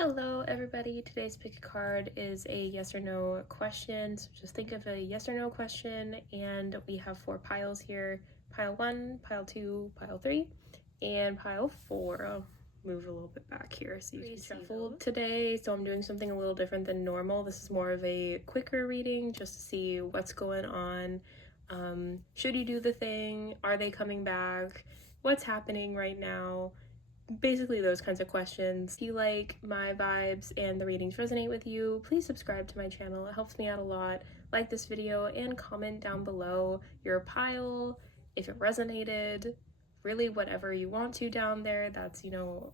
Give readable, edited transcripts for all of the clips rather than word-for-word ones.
Hello everybody, today's pick a card is a yes or no question, so just think of a yes or no question, and we have 4 piles here. Pile 1, pile 2, pile 3, and pile 4. I'll move a little bit back here so you can shuffled today, so I'm doing something a little different than normal. This is more of a quicker reading just to see what's going on. Should you do the thing? Are they coming back? What's happening right now? Basically those kinds of questions. If you like my vibes and the readings resonate with you, please subscribe to my channel. It helps me out a lot. Like this video and comment down below your pile, if it resonated, really whatever you want to down there that's,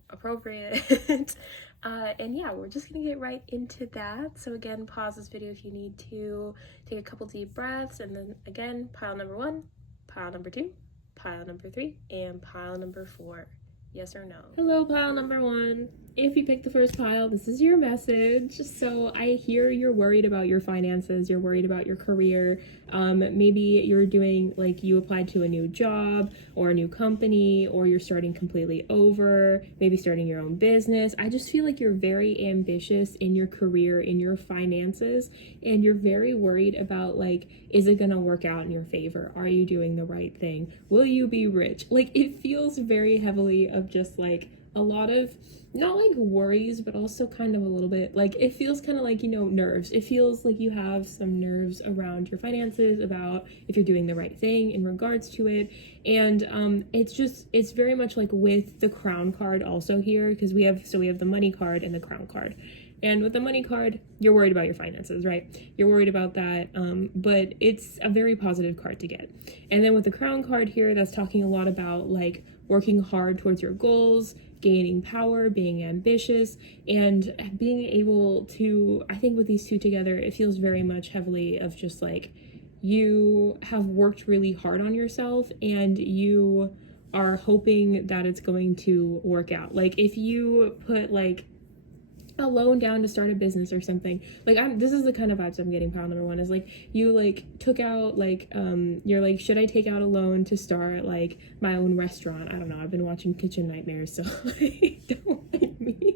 appropriate. And yeah, we're just gonna get right into that. So again, pause this video if you need to. Take a couple deep breaths, and then again, pile number 1, pile number 2, pile number 3, and pile number 4. Yes or no? Hello, pile number 1. If you picked the first pile, this is your message. So I hear you're worried about your finances, you're worried about your career. Maybe you're doing, like, you applied to a new job or a new company, or you're starting completely over, maybe starting your own business. I just feel like you're very ambitious in your career, in your finances, and you're very worried about, like, is it gonna work out in your favor? Are you doing the right thing? Will you be rich? Like, it feels very heavily of just like a lot of, not like worries, but also kind of a little bit like, it feels kind of like, nerves. It feels like you have some nerves around your finances, about if you're doing the right thing in regards to it. And it's very much like with the Crown card also here, because we have the Money card and the Crown card. And with the Money card, you're worried about your finances, right? You're worried about that, but it's a very positive card to get. And then with the Crown card here, that's talking a lot about like working hard towards your goals, gaining power, being ambitious, and being able to, I think with these two together, it feels very much heavily of just like, you have worked really hard on yourself and you are hoping that it's going to work out. Like if you put like a loan down to start a business or something, like this is the kind of vibes I'm getting. Pile number 1 is like, you like took out like you're like, should I take out a loan to start like my own restaurant? I don't know, I've been watching Kitchen Nightmares, so like, don't mind me.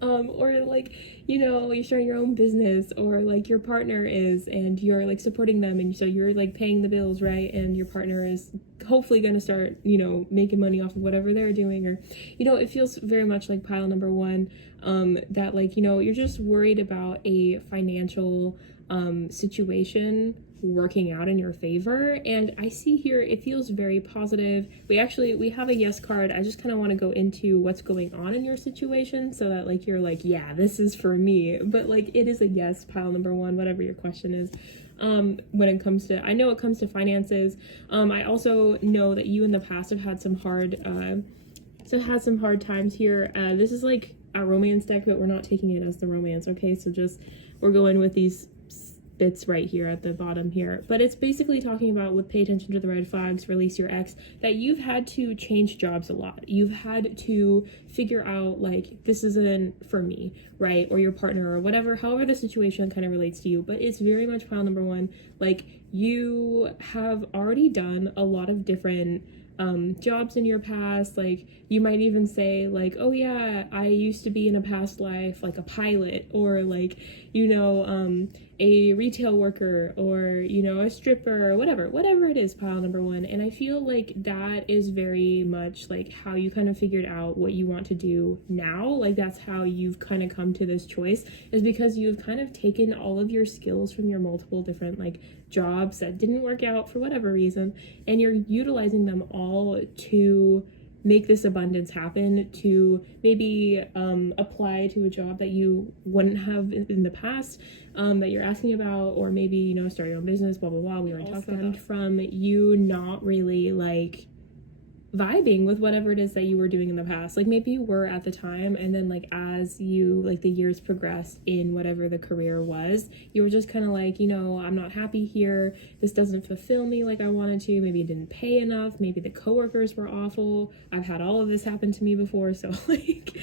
Or like, you're starting your own business, or like your partner is, and you're like supporting them, and so you're like paying the bills, right? And your partner is hopefully going to start, making money off of whatever they're doing, or, it feels very much like pile number 1, that like, you're just worried about a financial situation working out in your favor. And I see here it feels very positive. We have a yes card. I just kind of want to go into what's going on in your situation, so that like you're like, yeah, this is for me. But like, it is a yes, pile number 1, whatever your question is. When it comes to, I know it comes to finances. I also know that you in the past have had some hard times here. This is like a romance deck, but we're not taking it as the romance, okay? So just, we're going with these bits right here at the bottom here. But it's basically talking about, with pay attention to the red flags, release your ex, that you've had to change jobs a lot. You've had to figure out like, this isn't for me, right? Or your partner, or whatever, however the situation kind of relates to you. But it's very much pile number 1, like you have already done a lot of different jobs in your past. Like you might even say like, oh yeah, I used to be in a past life like a pilot, or like, a retail worker, or a stripper, or whatever it is, pile number 1. And I feel like that is very much like how you kind of figured out what you want to do now. Like that's how you've kind of come to this choice, is because you've kind of taken all of your skills from your multiple different like jobs that didn't work out for whatever reason, and you're utilizing them all to make this abundance happen, to maybe apply to a job that you wouldn't have in the past, that you're asking about, or maybe start your own business, blah blah blah. We already talked about that. From you not really like vibing with whatever it is that you were doing in the past. Like maybe you were at the time, and then like as you like the years progressed in whatever the career was, you were just kind of like, I'm not happy here, this doesn't fulfill me like I wanted to. Maybe it didn't pay enough, maybe the coworkers were awful. I've had all of this happen to me before, so like,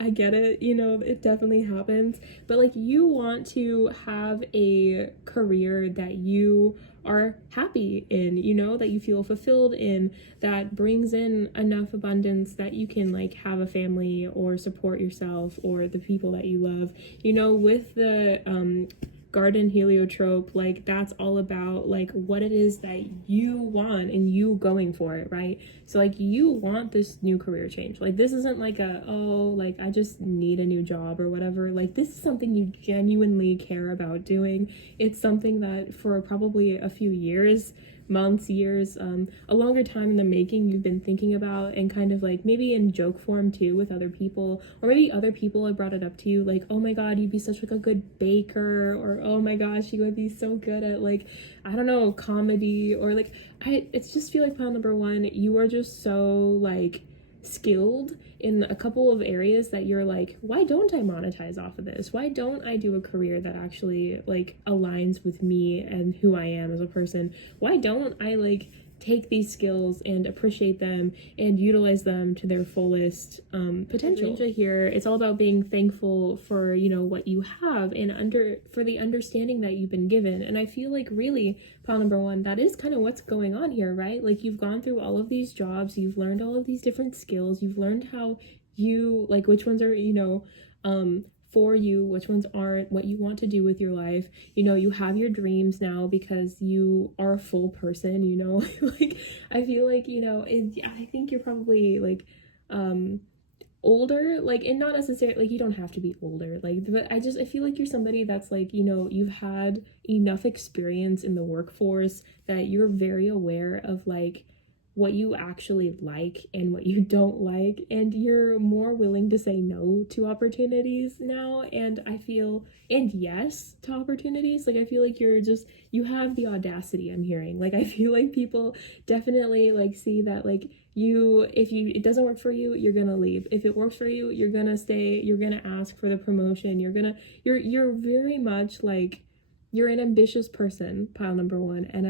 I get it, it definitely happens. But like, you want to have a career that you are happy in, you know, that you feel fulfilled in, that brings in enough abundance that you can like have a family or support yourself or the people that you love. You know, with the garden heliotrope, like that's all about like what it is that you want and you going for it, right? So like you want this new career change. Like this isn't like a, oh, like I just need a new job or whatever. Like this is something you genuinely care about doing. It's something that for probably a few years, months, years, a longer time in the making, you've been thinking about, and kind of like maybe in joke form too with other people, or maybe other people have brought it up to you, like, oh my god, you'd be such like a good baker, or oh my gosh, you would be so good at like, I don't know, comedy, or like, it's just feel like pile number one, you are just so like skilled in a couple of areas that you're like, why don't I monetize off of this? Why don't I do a career that actually like aligns with me and who I am as a person? Why don't I like take these skills and appreciate them and utilize them to their fullest potential? Here, it's all about being thankful for, you know, what you have and for the understanding that you've been given. And I feel like really, pile number one, that is kind of what's going on here, right? Like you've gone through all of these jobs, you've learned all of these different skills, you've learned how you like which ones are, you know, for you, which ones aren't, what you want to do with your life. You know, you have your dreams now because you are a full person, you know. Like I feel like, you know, I think you're probably like older, like, and not necessarily like you don't have to be older, like, but I feel like you're somebody that's like, you know, you've had enough experience in the workforce that you're very aware of like what you actually like and what you don't like, and you're more willing to say no to opportunities now. And I feel, and yes to opportunities, like I feel like you have the audacity, I'm hearing, like I feel like people definitely like see that like it doesn't work for you, you're gonna leave. If it works for you, you're gonna stay, you're gonna ask for the promotion, you're very much like, you're an ambitious person, pile number one, and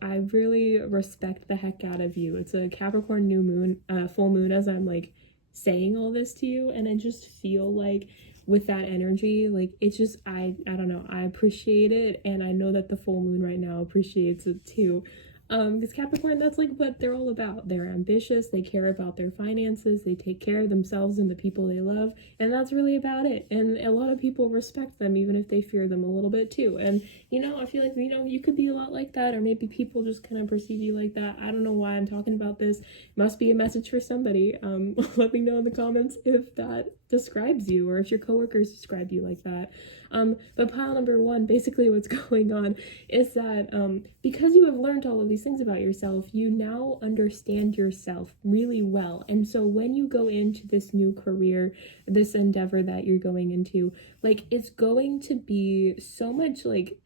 I really respect the heck out of you. It's a Capricorn new moon, full moon, as I'm like saying all this to you, and I just feel like with that energy, like it's just I don't know, I appreciate it, and I know that the full moon right now appreciates it too. Because Capricorn, that's like what they're all about. They're ambitious, they care about their finances, they take care of themselves and the people they love, and that's really about it. And a lot of people respect them, even if they fear them a little bit too. And, you know, I feel like, you know, you could be a lot like that, or maybe people just kind of perceive you like that. I don't know why I'm talking about this. It must be a message for somebody. Let me know in the comments if that describes you, or if your coworkers describe you like that. But pile number one, basically what's going on is that because you have learned all of these things about yourself, you now understand yourself really well. And so when you go into this new career, this endeavor that you're going into, like it's going to be so much like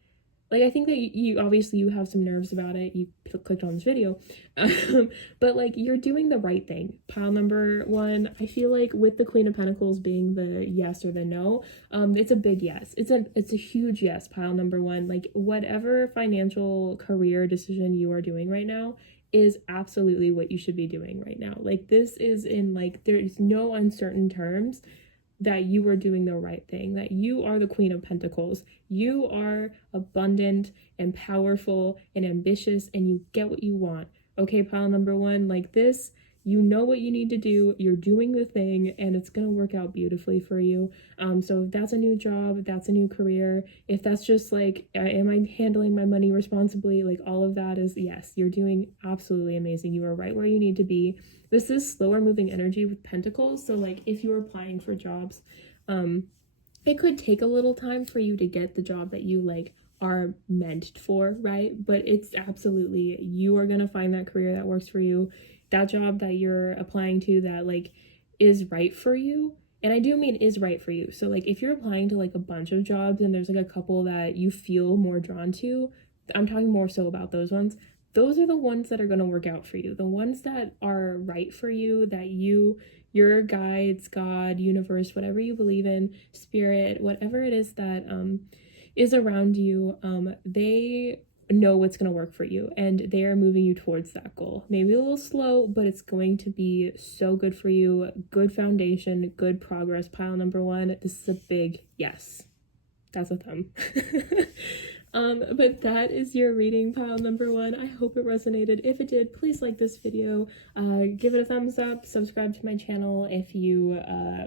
I think that you obviously you have some nerves about it, you clicked on this video, but like you're doing the right thing. Pile number one, I feel like with the Queen of Pentacles being the yes or the no, it's a big yes, it's a huge yes. Pile number one, like whatever financial career decision you are doing right now is absolutely what you should be doing right now. Like this is in like, there's no uncertain terms that you are doing the right thing, that you are the Queen of Pentacles. You are abundant and powerful and ambitious, and you get what you want. Okay, pile number one, like this, you know what you need to do, you're doing the thing, and it's gonna work out beautifully for you. So if that's a new job, if that's a new career, if that's just like, am I handling my money responsibly, like all of that is yes, you're doing absolutely amazing. You are right where you need to be. This is slower moving energy with Pentacles, so like if you're applying for jobs, it could take a little time for you to get the job that you like are meant for, right? But it's absolutely, you are gonna find that career that works for you, that job that you're applying to that like is right for you. And I do mean is right for you. So like if you're applying to like a bunch of jobs and there's like a couple that you feel more drawn to, I'm talking more so about those ones. Those are the ones that are going to work out for you. The ones that are right for you, that your guides, God, universe, whatever you believe in, spirit, whatever it is that is around you, they know what's going to work for you, and they are moving you towards that goal. Maybe a little slow, but it's going to be so good for you. Good foundation, good progress. Pile number one, this is a big yes. That's a thumb. But that is your reading pile number 1. I hope it resonated. If it did, please like this video, give it a thumbs up, subscribe to my channel if you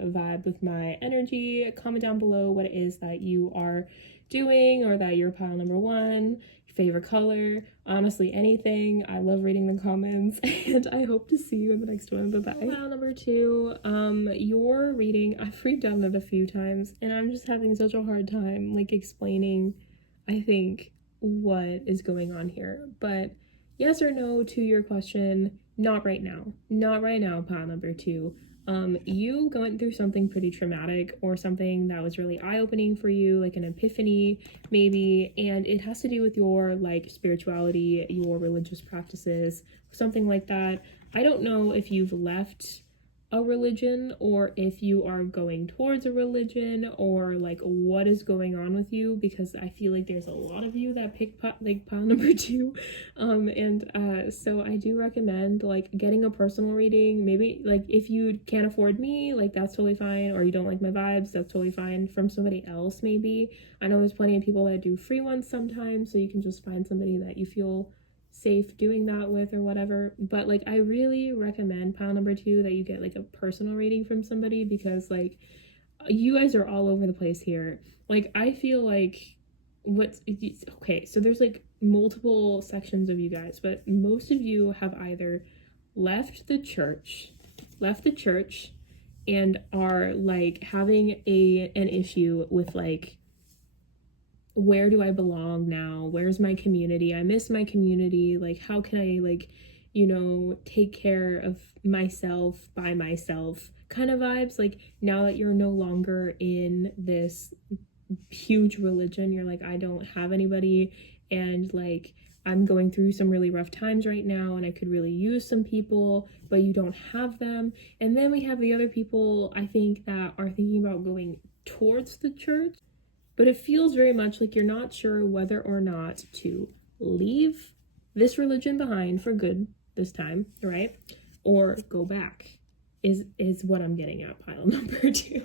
vibe with my energy, comment down below what it is that you are doing or that you're pile number 1, favorite color, honestly anything. I love reading the comments, and I hope to see you in the next one. Bye-bye. Pile number 2, your reading, I've redone it a few times and I'm just having such a hard time like explaining, I think, what is going on here. But yes or no to your question, not right now. Not right now, pile number 2. You went through something pretty traumatic or something that was really eye-opening for you, like an epiphany maybe, and it has to do with your like spirituality, your religious practices, something like that. I don't know if you've left a religion or if you are going towards a religion or like what is going on with you, because I feel like there's a lot of you that pick like pile number 2, so I do recommend like getting a personal reading. Maybe like if you can't afford me, like that's totally fine, or you don't like my vibes, that's totally fine, from somebody else maybe. I know there's plenty of people that do free ones sometimes, so you can just find somebody that you feel safe doing that with or whatever. But like I really recommend pile number 2 that you get like a personal reading from somebody, because like you guys are all over the place here. Like I feel like okay, so there's like multiple sections of you guys, but most of you have either left the church and are like having an issue with like, where do I belong now? Where's my community? I miss my community. Like, how can I, like, you know, take care of myself by myself kind of vibes. Like, now that you're no longer in this huge religion, you're like, I don't have anybody, and like, I'm going through some really rough times right now and I could really use some people, but you don't have them. And then we have the other people, I think, that are thinking about going towards the church, but it feels very much like you're not sure whether or not to leave this religion behind for good this time, right? Or go back is what I'm getting at, pile number 2.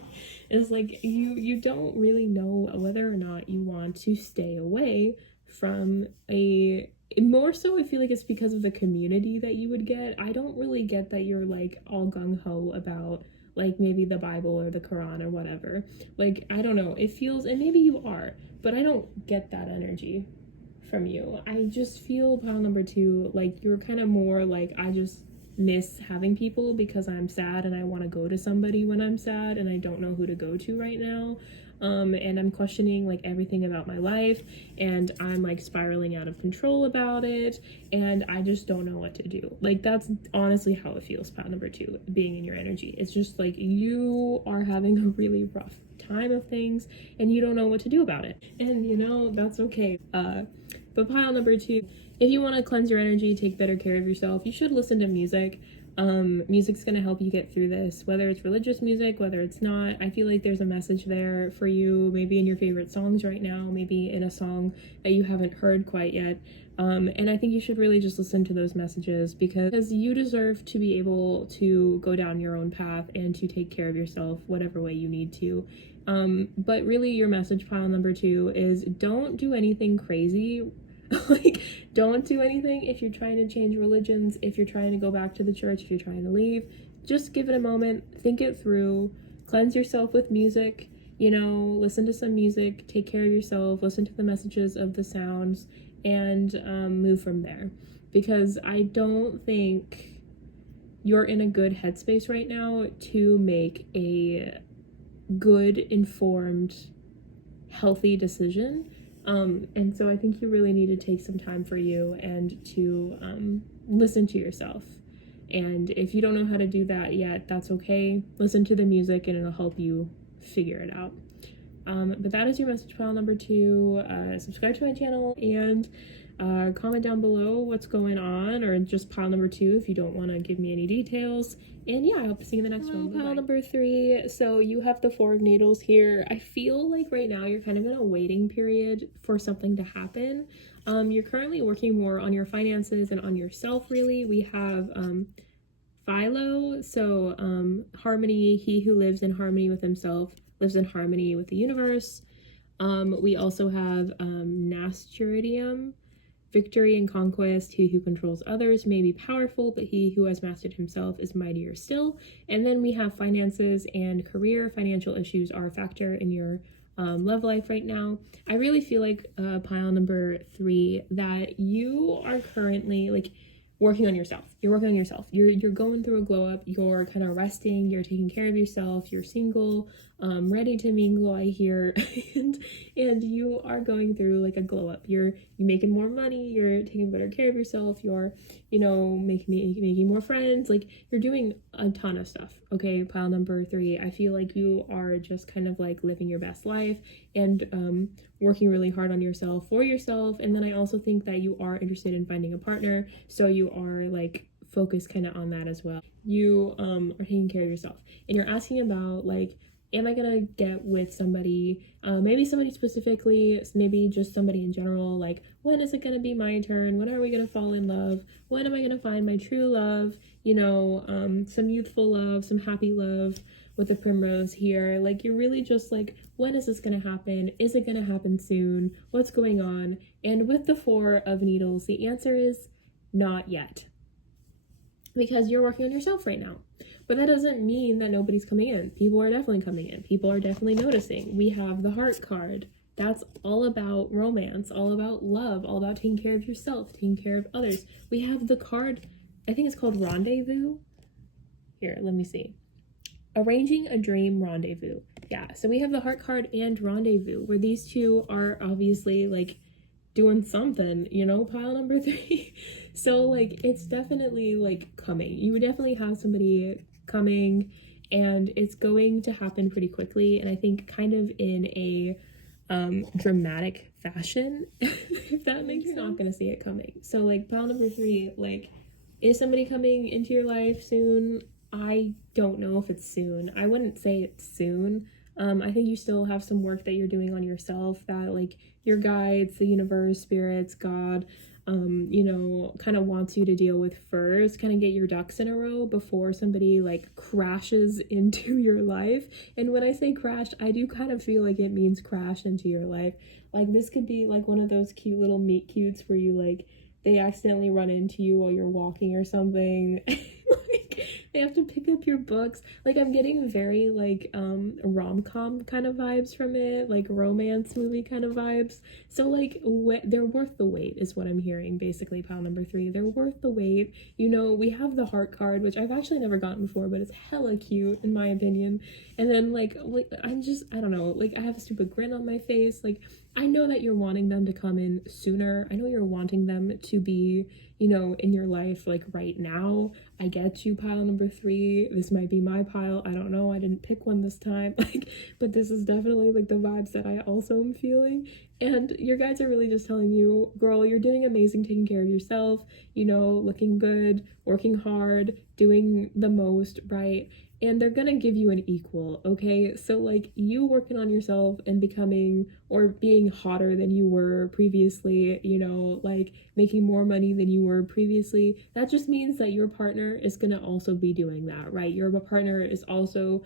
It's like you don't really know whether or not you want to stay away from a, more so I feel like it's because of the community that you would get. I don't really get that you're like all gung-ho about like maybe the Bible or the Quran or whatever. Like, I don't know, it feels, and maybe you are, but I don't get that energy from you. I just feel pile number 2, like you're kind of more like, I just miss having people because I'm sad and I want to go to somebody when I'm sad and I don't know who to go to right now. And I'm questioning like everything about my life, and I'm like spiraling out of control about it, and I just don't know what to do. Like, that's honestly how it feels, pile number 2, being in your energy. It's just like you are having a really rough time of things and you don't know what to do about it, and you know, that's okay. But pile number 2, if you want to cleanse your energy, take better care of yourself, you should listen to music. Music's gonna help you get through this, whether it's religious music, whether it's not. I feel like there's a message there for you, maybe in your favorite songs right now, maybe in a song that you haven't heard quite yet. And I think you should really just listen to those messages, because you deserve to be able to go down your own path and to take care of yourself whatever way you need to. But really your message, pile number 2, is don't do anything crazy. Like, don't do anything if you're trying to change religions, if you're trying to go back to the church, if you're trying to leave. Just give it a moment, think it through, cleanse yourself with music, you know, listen to some music, take care of yourself, listen to the messages of the sounds, and move from there. Because I don't think you're in a good headspace right now to make a good, informed, healthy decision. And so I think you really need to take some time for you and to listen to yourself. And if you don't know how to do that yet, that's okay. Listen to the music and it'll help you figure it out. But that is your message, pile number 2. Subscribe to my channel and comment down below what's going on, or just pile number 2 if you don't want to give me any details. And yeah, I hope to see you in the next one. Pile number 3. So you have the 4 of Needles here. I feel like right now you're kind of in a waiting period for something to happen. You're currently working more on your finances and on yourself, really. We have Philo, so harmony, he who lives in harmony with himself lives in harmony with the universe. We also have Nasturtium. Victory and conquest, he who controls others may be powerful, but he who has mastered himself is mightier still. And then we have finances and career. Financial issues are a factor in your love life right now. I really feel like pile number 3 that you are currently like working on yourself. You're working on yourself. You're going through a glow up. You're kind of resting. You're taking care of yourself. You're single, ready to mingle, I hear, and you are going through like a glow up. You're making more money. You're taking better care of yourself. You're, you know, making more friends. Like you're doing a ton of stuff. Okay, pile number 3. I feel like you are just kind of like living your best life and working really hard on yourself for yourself. And then I also think that you are interested in finding a partner, so you are like focused kind of on that as well. You are taking care of yourself, and you're asking about like, am I gonna get with somebody, maybe somebody specifically, maybe just somebody in general, like when is it gonna be my turn, when are we gonna fall in love, when am I gonna find my true love, you know, some youthful love, some happy love with the primrose here. Like you're really just like, when is this gonna happen, is it gonna happen soon, what's going on? And with the 4 of Needles, the answer is not yet, because you're working on yourself right now. But that doesn't mean that nobody's coming in. People are definitely coming in. People are definitely noticing. We have the Heart card. That's all about romance, all about love, all about taking care of yourself, taking care of others. We have the card, I think it's called Rendezvous. Here, let me see. Arranging a dream rendezvous. Yeah, so we have the Heart card and Rendezvous, where these two are obviously like doing something, you know, pile number 3. So like it's definitely like coming. You would definitely have somebody coming, and it's going to happen pretty quickly, and I think kind of in a dramatic fashion, if that makes sense. Not gonna see it coming. So like pile number 3, like, is somebody coming into your life soon? I don't know if it's soon. I wouldn't say it's soon. I think you still have some work that you're doing on yourself, that like your guides, the universe, spirits, God, you know, kind of wants you to deal with first, kind of get your ducks in a row before somebody like crashes into your life. And when I say crashed, I do kind of feel like it means crash into your life. Like this could be like one of those cute little meet cutes where you like, they accidentally run into you while you're walking or something. Like they have to pick up your books. Like I'm getting very like rom-com kind of vibes from it, like romance movie kind of vibes. So like they're worth the wait is what I'm hearing, basically. Pile number 3, they're worth the wait. You know, we have the Heart card, which I've actually never gotten before, but it's hella cute in my opinion. And then like I'm just, I don't know, like I have a stupid grin on my face. Like I know that you're wanting them to come in sooner. I know you're wanting them to be, you know, in your life like right now. I get you, pile number 3. This might be my pile. I don't know. I didn't pick one this time. Like, but this is definitely like the vibes that I also am feeling. And your guides are really just telling you, girl, you're doing amazing taking care of yourself, you know, looking good, working hard, doing the most, right? And they're gonna give you an equal, okay? So like you working on yourself and becoming or being hotter than you were previously, you know, like making more money than you were previously, that just means that your partner is gonna also be doing that, right? Your partner is also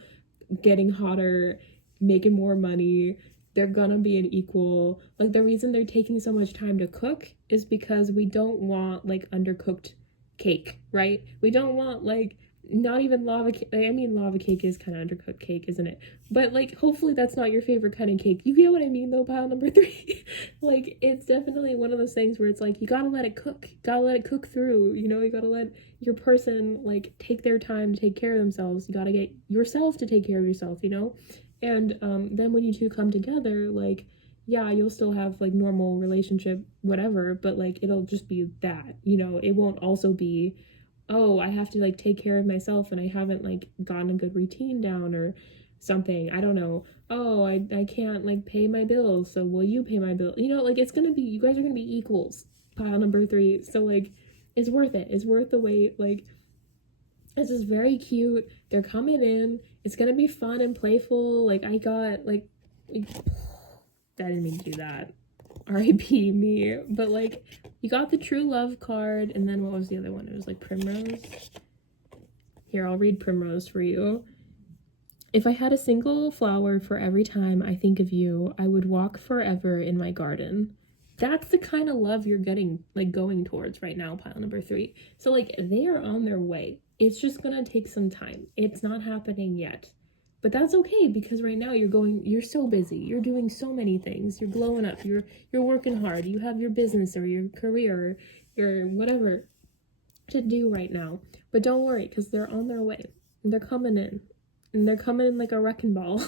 getting hotter, making more money. They're gonna be an equal. Like the reason they're taking so much time to cook is because we don't want like undercooked cake, right? We don't want like, not even lava cake. I mean, lava cake is kind of undercooked cake, isn't it? But like hopefully that's not your favorite kind of cake. You get what I mean though, pile number 3. Like it's definitely one of those things where it's like you gotta let it cook. You gotta let it cook through, you know. You gotta let your person like take their time to take care of themselves. You gotta get yourself to take care of yourself, you know. And then when you two come together, like, yeah, you'll still have like normal relationship whatever, but like it'll just be that, you know. It won't also be, oh, I have to like take care of myself and I haven't like gotten a good routine down or something. I don't know. Oh, I can't like pay my bills, so will you pay my bill? You know, like it's gonna be, you guys are gonna be equals, pile number 3. So like it's worth it. It's worth the wait. Like this is very cute. They're coming in. It's gonna be fun and playful. Like I got like I didn't mean to do that. R.I.P. me. But like you got the true love card, and then what was the other one? It was like Primrose. Here, I'll read Primrose for you. If I had a single flower for every time I think of you, I would walk forever in my garden. That's the kind of love you're getting, like, going towards right now, pile number 3. So, like, they are on their way. It's just gonna take some time. It's not happening yet. But that's okay, because right now you're so busy. You're doing so many things. You're glowing up. You're working hard. You have your business or your career or your whatever to do right now. But don't worry, because they're on their way. They're coming in. And they're coming in like a wrecking ball.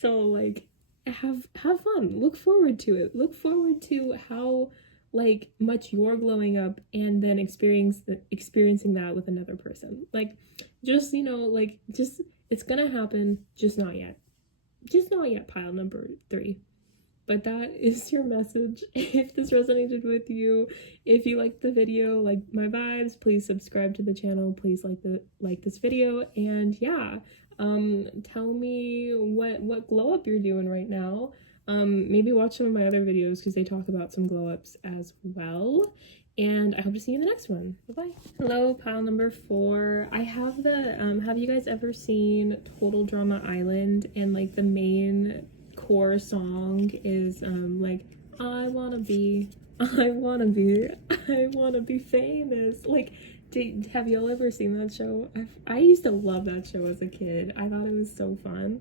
So like, have fun. Look forward to it. Look forward to how like much you're glowing up, and then experiencing that with another person. Like, just, like, just, it's gonna happen, just not yet. Just not yet, pile number 3. But that is your message. If this resonated with you, if you liked the video, like my vibes, please subscribe to the channel. Please like this video, and yeah, tell me what glow up you're doing right now. Maybe watch some of my other videos, because they talk about some glow ups as well. And I hope to see you in the next one. Bye-bye. Hello, pile number 4. I have have you guys ever seen Total Drama Island? And like the main core song is like, I wanna be famous. Like, have y'all ever seen that show? I used to love that show as a kid. I thought it was so fun.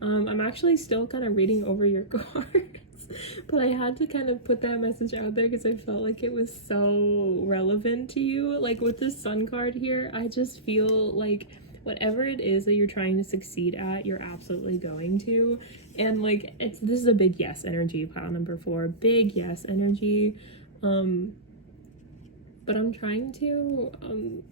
I'm actually still kind of reading over your cards, but I had to kind of put that message out there because I felt like it was so relevant to you. Like with this sun card here, I just feel like whatever it is that you're trying to succeed at, you're absolutely going to. And like, this is a big yes energy, pile number 4. Big yes energy. But I'm trying to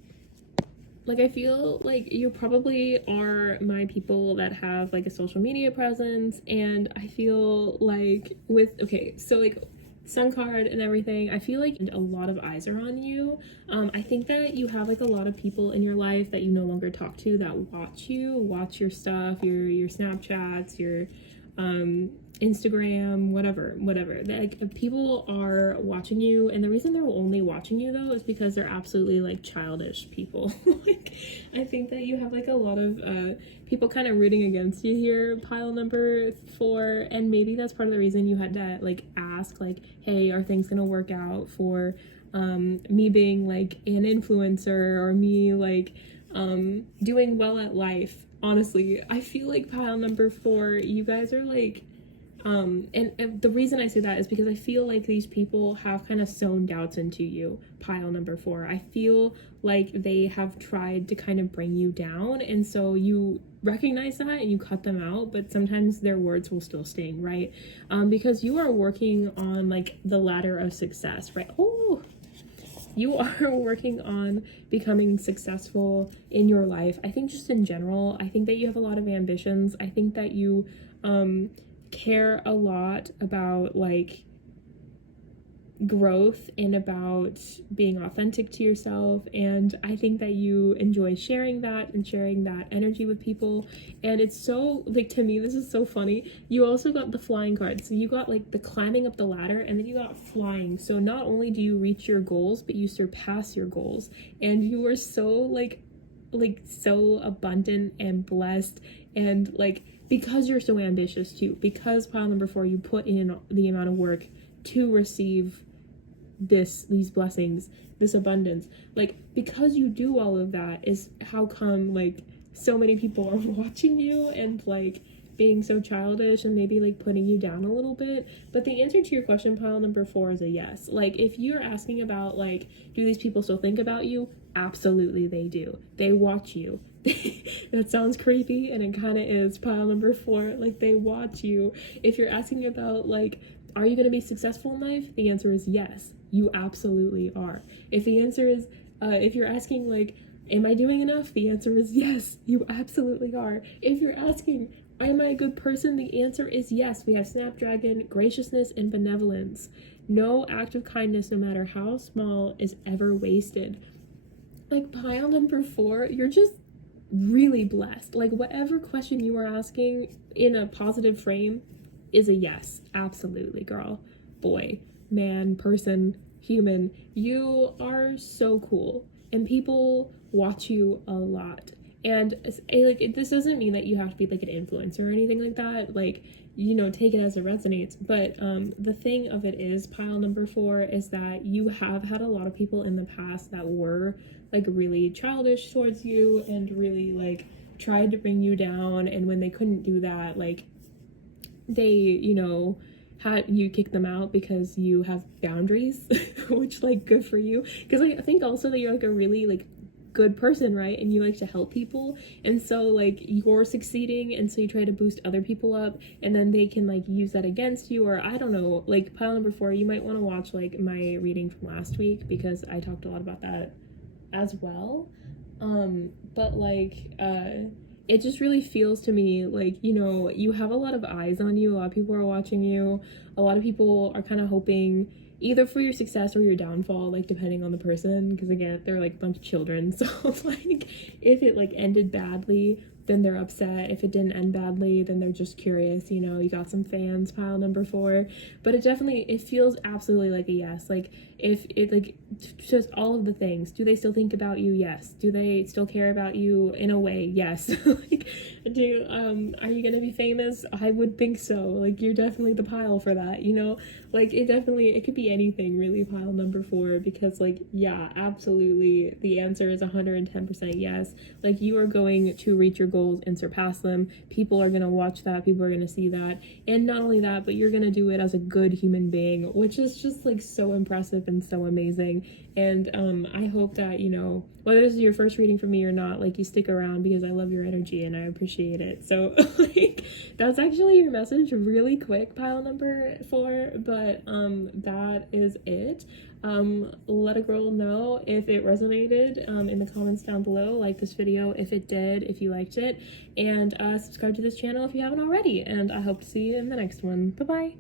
like, I feel like you probably are my people that have like a social media presence, and I feel like okay, so like sun card and everything, I feel like a lot of eyes are on you. I think that you have like a lot of people in your life that you no longer talk to, that watch your stuff, your Snapchats, your Instagram, whatever. Like, people are watching you, and the reason they're only watching you though is because they're absolutely like childish people. Like, I think that you have like a lot of people kind of rooting against you here, pile number 4, and maybe that's part of the reason you had to like ask, like, hey, are things gonna work out for me being like an influencer, or me like doing well at life. Honestly, I feel like pile number 4, you guys are like and the reason I say that is because I feel like these people have kind of sown doubts into you, pile number 4. I feel like they have tried to kind of bring you down, and so you recognize that and you cut them out, but sometimes their words will still sting, right? Because you are working on like the ladder of success, right? Oh, you are working on becoming successful in your life. I think just in general, I think that you have a lot of ambitions. I think that you care a lot about like growth and about being authentic to yourself, and I think that you enjoy sharing that and sharing that energy with people. And it's so, like, to me this is so funny, you also got the flying card. So you got like the climbing up the ladder, and then you got flying. So not only do you reach your goals, but you surpass your goals, and you are so like so abundant and blessed, and like, because you're so ambitious too, because pile number 4, you put in the amount of work to receive these blessings, this abundance. Like, because you do all of that is how come like so many people are watching you and like being so childish and maybe like putting you down a little bit. But the answer to your question, pile number 4, is a yes. Like, if you're asking about like, do these people still think about you? Absolutely they do. They watch you. That sounds creepy, and it kind of is, pile number 4. Like, they watch you. If you're asking about like, are you going to be successful in life? The answer is yes, you absolutely are. If the answer is if you're asking like, am I doing enough? The answer is yes, you absolutely are. If you're asking, am I a good person? The answer is yes. We have Snapdragon, graciousness, and benevolence. No act of kindness, no matter how small, is ever wasted. Like, pile number 4, you're just really blessed. Like, whatever question you are asking in a positive frame is a yes. Absolutely, girl, boy, man, person, human. You are so cool, and people watch you a lot. And this doesn't mean that you have to be like an influencer or anything like that. Like, you know, take it as it resonates. But the thing of it is, pile number 4 is that you have had a lot of people in the past that were like really childish towards you and really like tried to bring you down. And when they couldn't do that, like they, you know, had you kick them out because you have boundaries, which like good for you. Because like, I think also that you're like a really like good person, right? And you like to help people, and so like you're succeeding, and so you try to boost other people up, and then they can like use that against you, or I don't know. Like pile number 4, you might want to watch like my reading from last week because I talked a lot about that as well. But like it just really feels to me like, you know, you have a lot of eyes on you, a lot of people are watching you, a lot of people are kind of hoping either for your success or your downfall, like depending on the person, because again, they're like a bunch of children. So like if it like ended badly, then they're upset. If it didn't end badly, then they're just curious, you know. You got some fans, pile number 4. But it feels absolutely like a yes. Like if it like just all of the things. Do they still think about you? Yes. Do they still care about you in a way? Yes. Like are you gonna be famous? I would think so. Like you're definitely the pile for that, you know. Like it could be anything really, pile number 4, because like yeah, absolutely the answer is 110% yes. Like you are going to reach your goals and surpass them. People are going to watch that, people are going to see that, and not only that, but you're going to do it as a good human being, which is just like so impressive and so amazing. And I hope that, you know, whether this is your first reading from me or not, like you stick around because I love your energy and I appreciate it. So like that's actually your message really quick, pile number 4. But that is it. Let a girl know if it resonated in the comments down below. Like this video if it did, if you liked it, and subscribe to this channel if you haven't already, and I hope to see you in the next one. Bye bye.